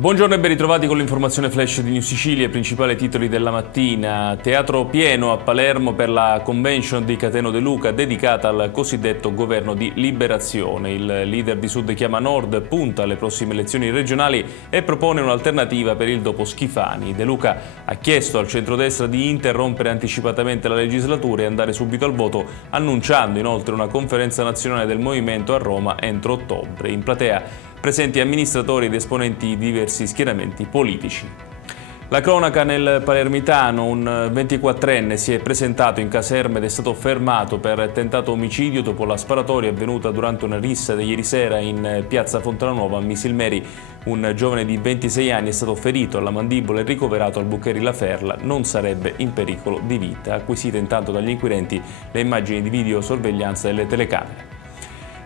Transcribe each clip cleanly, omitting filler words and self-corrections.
Buongiorno e ben ritrovati con l'informazione flash di News Sicilia, i principali titoli della mattina. Teatro pieno a Palermo per la convention di Cateno De Luca dedicata al cosiddetto governo di liberazione. Il leader di Sud chiama Nord, punta alle prossime elezioni regionali e propone un'alternativa per il dopo Schifani. De Luca ha chiesto al centrodestra di interrompere anticipatamente la legislatura e andare subito al voto, annunciando inoltre una conferenza nazionale del movimento a Roma entro ottobre. In platea presenti amministratori ed esponenti di diversi schieramenti politici. La cronaca nel Palermitano, un 24enne si è presentato in caserma ed è stato fermato per tentato omicidio dopo la sparatoria avvenuta durante una rissa di ieri sera in piazza Fontananuova a Misilmeri. Un giovane di 26 anni è stato ferito alla mandibola e ricoverato al Buccheri La Ferla, non sarebbe in pericolo di vita. Acquisite intanto dagli inquirenti le immagini di videosorveglianza delle telecamere.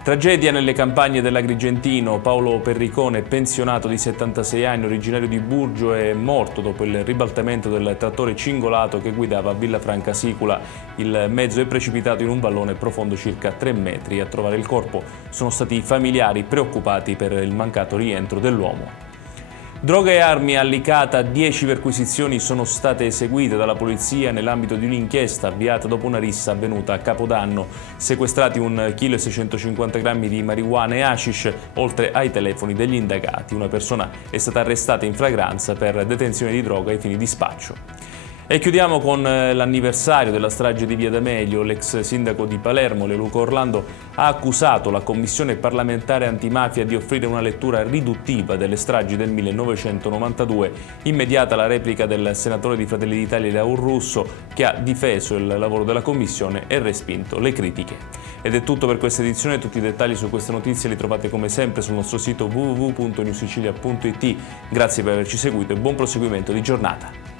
Tragedia nelle campagne dell'Agrigentino. Paolo Perricone, pensionato di 76 anni, originario di Burgio, è morto dopo il ribaltamento del trattore cingolato che guidava a Villafranca Sicula. Il mezzo è precipitato in un vallone profondo circa 3 metri. A trovare il corpo sono stati i familiari preoccupati per il mancato rientro dell'uomo. Droga e armi a Licata, 10 perquisizioni sono state eseguite dalla polizia nell'ambito di un'inchiesta avviata dopo una rissa avvenuta a Capodanno. Sequestrati 1,650 kg di marijuana e hashish, oltre ai telefoni degli indagati. Una persona è stata arrestata in flagranza per detenzione di droga ai fini di spaccio. E chiudiamo con l'anniversario della strage di Via D'Amelio. L'ex sindaco di Palermo, Leoluca Orlando, ha accusato la Commissione parlamentare antimafia di offrire una lettura riduttiva delle stragi del 1992, immediata la replica del senatore di Fratelli d'Italia Raul Russo, che ha difeso il lavoro della Commissione e respinto le critiche. Ed è tutto per questa edizione. Tutti i dettagli su queste notizie li trovate come sempre sul nostro sito www.newsicilia.it. Grazie per averci seguito e buon proseguimento di giornata.